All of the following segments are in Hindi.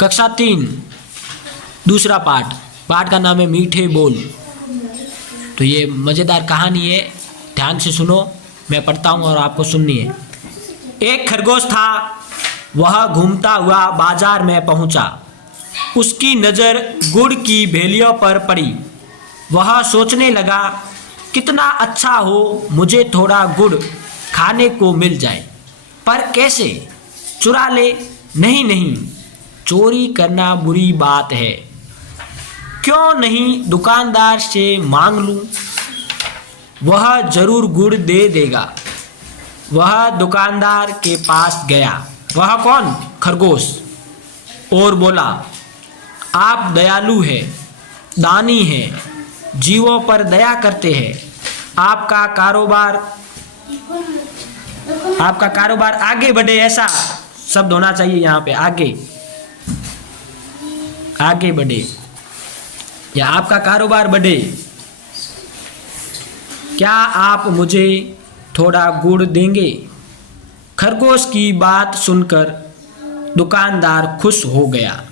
कक्षा 3 दूसरा पाठ का नाम है मीठे बोल। तो ये मज़ेदार कहानी है, ध्यान से सुनो, मैं पढ़ता हूँ और आपको सुननी है। एक खरगोश था, वह घूमता हुआ बाजार में पहुँचा। उसकी नज़र गुड़ की भेलियों पर पड़ी। वह सोचने लगा, कितना अच्छा हो मुझे थोड़ा गुड़ खाने को मिल जाए, पर कैसे? चुरा ले? नहीं नहीं, चोरी करना बुरी बात है। क्यों नहीं दुकानदार से मांग लूं, वह जरूर गुड़ दे देगा। वह दुकानदार के पास गया। वह कौन? खरगोश। और बोला, आप दयालु हैं, दानी हैं, जीवों पर दया करते हैं। आपका कारोबार आगे बढ़े, ऐसा शब्द होना चाहिए यहाँ पे, आगे बढ़े या आपका कारोबार बढ़े। क्या आप मुझे थोड़ा गुड़ देंगे? खरगोश की बात सुनकर दुकानदार खुश हो गया।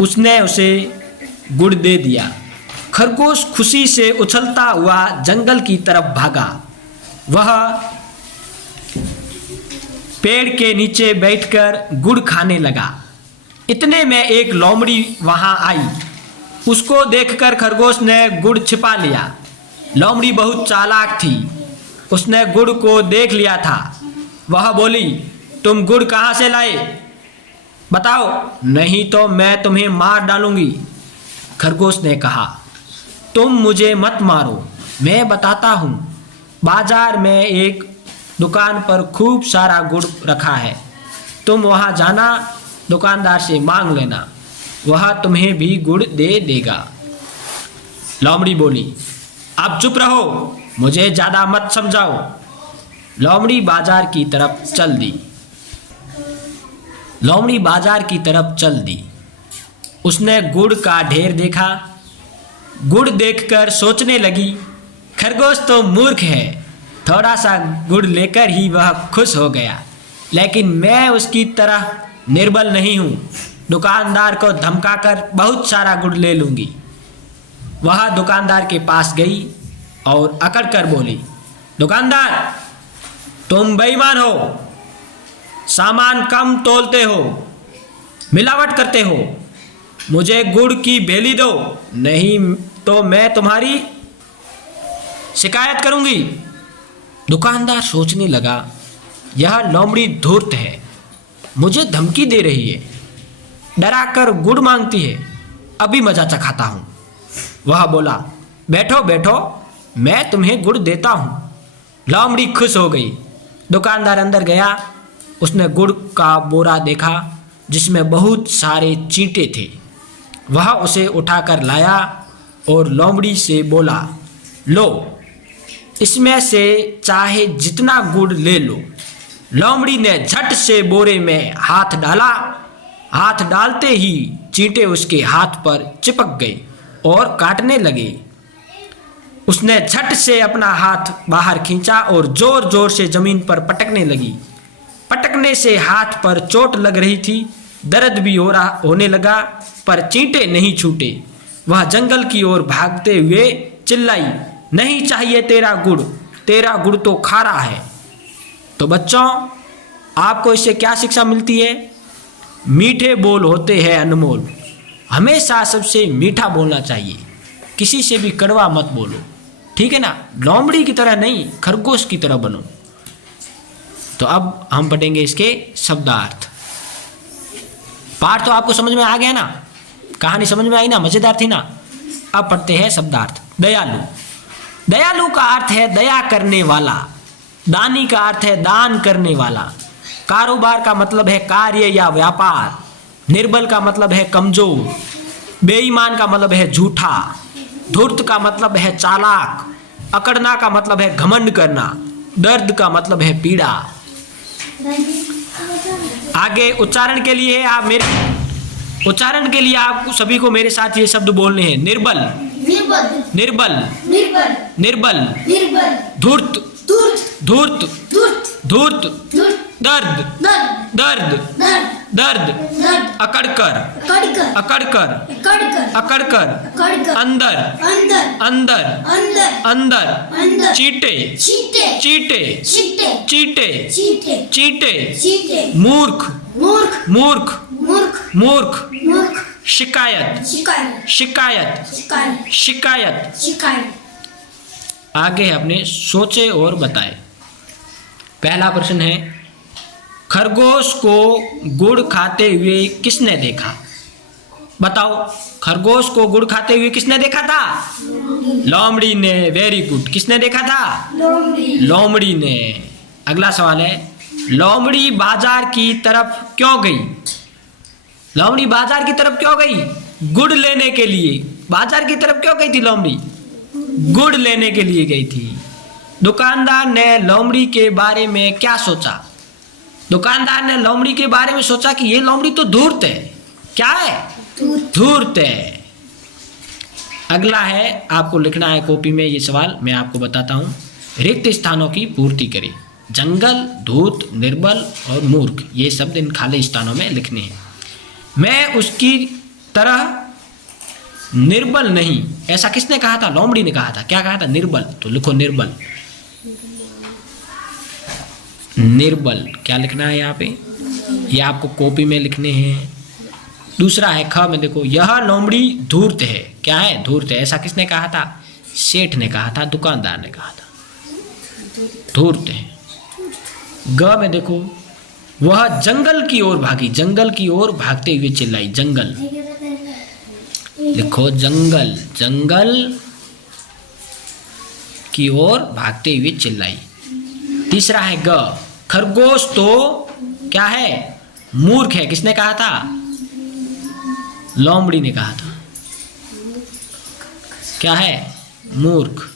उसने उसे गुड़ दे दिया। खरगोश खुशी से उछलता हुआ जंगल की तरफ भागा। वह पेड़ के नीचे बैठकर गुड़ खाने लगा। इतने में एक लोमड़ी वहां आई। उसको देखकर खरगोश ने गुड़ छिपा लिया। लोमड़ी बहुत चालाक थी, उसने गुड़ को देख लिया था। वह बोली, तुम गुड़ कहाँ से लाए? बताओ, नहीं तो मैं तुम्हें मार डालूंगी। खरगोश ने कहा, तुम मुझे मत मारो, मैं बताता हूँ। बाजार में एक दुकान पर खूब सारा गुड़ रखा है, तुम वहाँ जाना, दुकानदार से मांग लेना, वह तुम्हें भी गुड़ दे देगा। लोमड़ी बोली, अब चुप रहो, मुझे ज़्यादा मत समझाओ। लोमड़ी बाजार की तरफ चल दी। उसने गुड़ का ढेर देखा। गुड़ देखकर सोचने लगी, खरगोश तो मूर्ख है, थोड़ा सा गुड़ लेकर ही वह खुश हो गया। लेकिन मैं उसकी तरह निर्बल नहीं हूँ, दुकानदार को धमकाकर बहुत सारा गुड़ ले लूँगी। वह दुकानदार के पास गई और अकड़ कर बोली, दुकानदार, तुम बेईमान हो, सामान कम तोलते हो, मिलावट करते हो, मुझे गुड़ की भेली दो, नहीं तो मैं तुम्हारी शिकायत करूंगी। दुकानदार सोचने लगा, यह लोमड़ी धूर्त है, मुझे धमकी दे रही है, डरा कर गुड़ मांगती है, अभी मजा चखाता हूँ। वह बोला, बैठो बैठो, मैं तुम्हें गुड़ देता हूँ। लोमड़ी खुश हो गई। दुकानदार अंदर गया। उसने गुड़ का बोरा देखा जिसमें बहुत सारे चींटे थे। वह उसे उठाकर लाया और लोमड़ी से बोला, लो, इसमें से चाहे जितना गुड़ ले लो। लोमड़ी ने झट से बोरे में हाथ डाला। हाथ डालते ही चींटे उसके हाथ पर चिपक गए और काटने लगे। उसने झट से अपना हाथ बाहर खींचा और जोर जोर से जमीन पर पटकने लगी। पटकने से हाथ पर चोट लग रही थी, दर्द भी होने लगा, पर चींटे नहीं छूटे। वह जंगल की ओर भागते हुए चिल्लाई, नहीं चाहिए तेरा गुड़ तो खारा है। तो बच्चों, आपको इससे क्या शिक्षा मिलती है? मीठे बोल होते हैं अनमोल। हमेशा सबसे मीठा बोलना चाहिए, किसी से भी कड़वा मत बोलो, ठीक है ना? लोमड़ी की तरह नहीं, खरगोश की तरह बनो। तो अब हम पढ़ेंगे इसके शब्दार्थ। पाठ तो आपको समझ में आ गया ना, कहानी समझ में आई ना, मजेदार थी ना। अब पढ़ते हैं शब्दार्थ। दयालु। दयालु का अर्थ है दया करने वाला। दानी का अर्थ है दान करने वाला। कारोबार का मतलब है कार्य या व्यापार। निर्बल का मतलब है कमजोर। बेईमान का मतलब है झूठा। धूर्त का मतलब है चालाक। अकड़ना का मतलब है घमंड करना। दर्द का मतलब है पीड़ा। आगे उच्चारण के लिए आप सभी को मेरे साथ ये शब्द बोलने हैं। निर्बल, निर्बल, निर्बल, धूर्त, धूर्त, धूर्त, दर्द, दर्द, दर्द, दर्द, अकड़कर, कड़कर, अकड़कर, कड़कर, अकड़कर, कड़कर, अंदर, अंदर, अंदर, अंदर, अंदर, अंदर, चीटे, चीटे, चीटे, चीटे, चीटे, चीटे, चीटे, चीटे, मूर्ख, मूर्ख, मूर्ख, मूर्ख, मूर्ख, मूर्ख, शिकायत, शिकायत, शिकायत, शिकायत, शिकायत। शिकायत। आगे अपने सोचे और बताए। पहला प्रश्न है, खरगोश को गुड़ खाते हुए किसने देखा? बताओ, खरगोश को गुड़ खाते हुए किसने देखा था? लोमड़ी ने। Very good. किसने देखा था? लोमड़ी ने। अगला सवाल है, लोमड़ी बाजार की तरफ क्यों गई? लोमड़ी बाजार की तरफ क्यों गई? गुड़ लेने के लिए। बाजार की तरफ क्यों गई थी लोमड़ी? गुड़ लेने के लिए गई थी। दुकानदार ने लोमड़ी के बारे में क्या सोचा? दुकानदार ने लोमड़ी के बारे में सोचा कि ये लोमड़ी तो धूर्त है। क्या है? धूर्त है। अगला है, आपको लिखना है कॉपी में ये सवाल, मैं आपको बताता हूं। रिक्त स्थानों की पूर्ति करें। जंगल, धूर्त, निर्बल और मूर्ख, ये शब्द इन खाली स्थानों में लिखने हैं। मैं उसकी तरह निर्बल नहीं, ऐसा किसने कहा था? लोमड़ी ने कहा था। क्या कहा था? निर्बल। तो लिखो निर्बल। निर्बल क्या लिखना है यहाँ पे? ये आपको कॉपी में लिखने हैं। दूसरा है ख में, देखो, यह लोमड़ी धूर्त है। क्या है? धूर्त है। ऐसा किसने कहा था? सेठ ने कहा था, दुकानदार ने कहा था धूर्त है। ग में देखो, वह जंगल की ओर भागी। जंगल की ओर भागते हुए चिल्लाई। जंगल लिखो, जंगल, जंगल की ओर भागते हुए चिल्लाई। तीसरा है ग, खरगोश तो क्या है? मूर्ख है। किसने कहा था? लोमड़ी ने कहा था। क्या है? मूर्ख।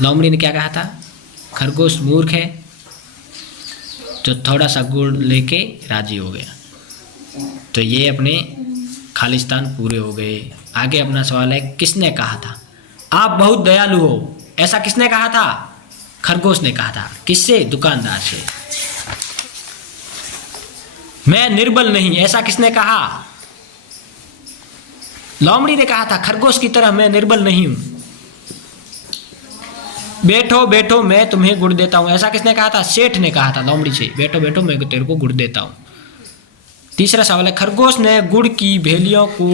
लोमड़ी ने क्या कहा था? खरगोश मूर्ख है। तो थोड़ा सा गुड़ लेके राजी हो गया। तो ये अपने खालिस्तान पूरे हो गए। आगे अपना सवाल है, किसने कहा था? आप बहुत दयालु हो। ऐसा किसने कहा था? खरगोश ने कहा था। किससे? दुकानदार से। मैं निर्बल नहीं, ऐसा किसने कहा? लोमड़ी ने कहा था। खरगोश की तरह मैं निर्बल नहीं हूं। बैठो बैठो, मैं तुम्हें गुड़ देता हूं, ऐसा किसने कहा था? सेठ ने कहा था लोमड़ी से। बैठो बैठो, मैं तेरे को गुड़ देता हूं। तीसरा सवाल है, खरगोश ने गुड़ की भेलियों को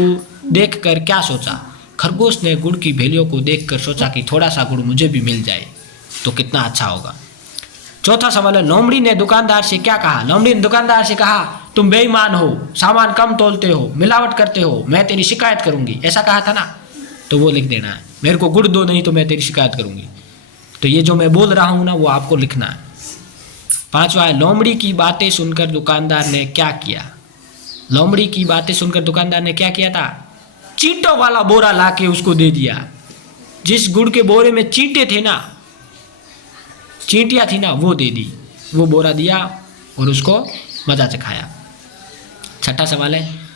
देखकर क्या सोचा? खरगोश ने गुड़ की भेलियों को देखकर सोचा कि थोड़ा सा गुड़ मुझे भी मिल जाए तो कितना अच्छा होगा। चौथा सवाल है, लोमड़ी ने दुकानदार से क्या कहा? लोमड़ी ने दुकानदार से कहा, तुम बेईमान हो, सामान कम तोलते हो, मिलावट करते हो, मैं तेरी शिकायत करूंगी। ऐसा कहा था ना? तो वो लिख देना है। मेरे को गुड़ दो, नहीं तो मैं तेरी शिकायत करूंगी। तो ये जो मैं बोल रहा हूं ना, वो आपको लिखना है। पांचवा है, लोमड़ी की बातें सुनकर दुकानदार ने क्या किया? लोमड़ी की बातें सुनकर दुकानदार ने क्या किया था? चींटों वाला बोरा लाके उसको दे दिया। जिस गुड़ के बोरे में चींटे थे ना, चींटियां थी ना, वो दे दी। वो बोरा दिया और उसको मजा चखाया। छठा सवाल है,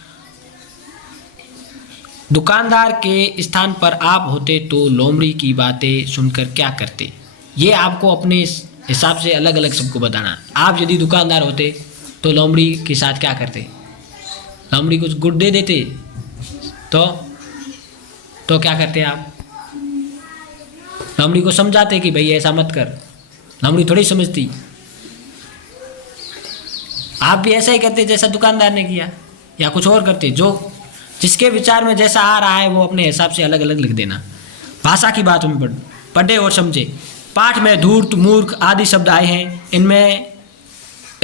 दुकानदार के स्थान पर आप होते तो लोमड़ी की बातें सुनकर क्या करते? ये आपको अपने हिसाब से अलग अलग सबको बताना। आप यदि दुकानदार होते तो लोमड़ी के साथ क्या करते? लोमड़ी कुछ गुड़ दे देते तो क्या करते आप? लोमड़ी को समझाते कि भाई ऐसा मत कर। लोमड़ी थोड़ी समझती। आप भी ऐसा ही करते जैसा दुकानदार ने किया, या कुछ और करते? जो जिसके विचार में जैसा आ रहा है वो अपने हिसाब से अलग अलग लिख देना। भाषा की बात में पढ़े और समझे। पाठ में धूर्त, मूर्ख आदि शब्द आए हैं। इनमें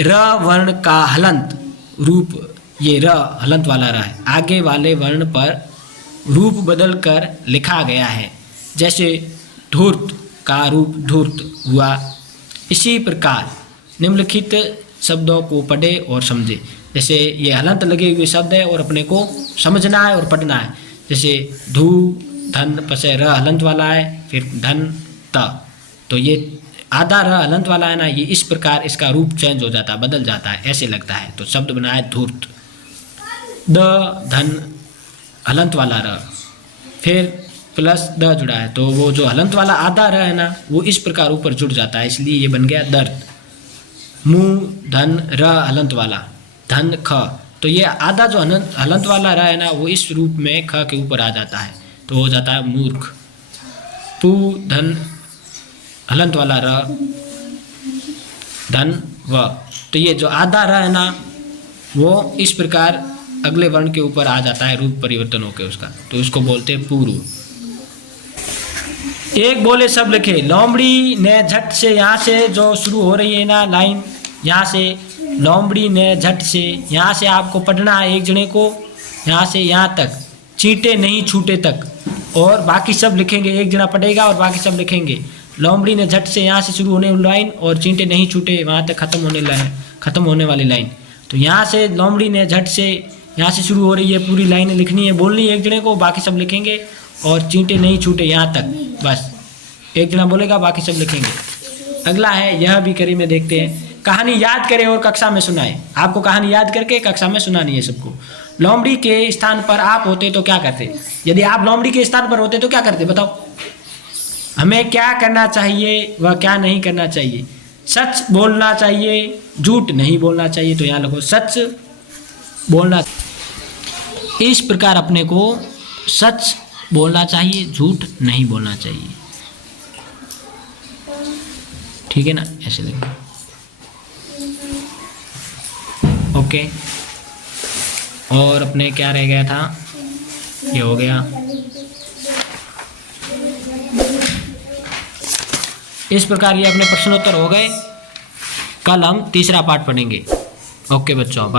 र वर्ण का हलंत रूप, ये र हलंत वाला र है, आगे वाले वर्ण पर रूप बदल कर लिखा गया है। जैसे धूर्त का रूप धूर्त हुआ। इसी प्रकार निम्नलिखित शब्दों को पढ़े और समझे। जैसे ये हलंत लगे हुए शब्द है और अपने को समझना है और पढ़ना है। जैसे धू धन पसे र हलंत वाला है, फिर धन त, तो ये आधा र हलंत वाला है ना, ये इस प्रकार इसका रूप चेंज हो जाता है, बदल जाता है, ऐसे लगता है। तो शब्द बना है धूर्त। द धन हलंत वाला र, फिर प्लस द जुड़ा है, तो वो जो हलंत वाला आधा र है ना, वो इस प्रकार ऊपर जुड़ जाता है, इसलिए ये बन गया दर्द। मुंह धन र हलंत वाला, धन ख। तो ये आधा जो हलंत वाला र है ना वो इस रूप में ख के ऊपर आ जाता है, तो हो जाता है मूर्ख। पू धन हलंत वाला र धन व। तो ये जो आधा र है ना वो इस प्रकार अगले वर्ण के ऊपर आ जाता है रूप परिवर्तन होकर उसका, तो उसको बोलते हैं पूर्व। एक बोले सब लिखे। लोमड़ी ने झट से, यहाँ से जो शुरू हो रही है ना लाइन, यहाँ से लोमड़ी ने झट से, यहाँ से आपको पढ़ना है एक जने को, यहाँ से यहाँ तक चींटे नहीं छूटे तक, और बाकी सब लिखेंगे, एक जना पढ़ेगा और बाकी सब लिखेंगे। लोमड़ी ने झट से यहाँ से शुरू होने वाली लाइन और चींटे नहीं छूटे वहाँ तक खत्म होने वाली लाइन। तो यहाँ से लोमड़ी ने झट से, यहाँ से शुरू हो रही है, पूरी लाइन लिखनी है, बोलनी है एक जने को, बाकी सब लिखेंगे, और चींटे नहीं छूटे यहाँ तक, बस एक जना बोलेगा बाकी सब लिखेंगे। अगला है यह भी करी में, देखते हैं। कहानी याद करें और कक्षा में सुनाएं। आपको कहानी याद करके कक्षा में सुनानी है सबको। लोमड़ी के स्थान पर आप होते तो क्या करते? यदि आप लोमड़ी के स्थान पर होते तो क्या करते, बताओ। हमें क्या करना चाहिए व क्या नहीं करना चाहिए? सच बोलना चाहिए, झूठ नहीं बोलना चाहिए। तो यहाँ लिखो सच बोलना। इस प्रकार अपने को सच बोलना चाहिए, झूठ नहीं बोलना चाहिए, ठीक है ना, ऐसे लिखो। ओके, और अपने क्या रह गया था, ये हो गया। इस प्रकार ये अपने प्रश्नोत्तर हो गए। कल हम तीसरा पार्ट पढ़ेंगे। ओके बच्चों।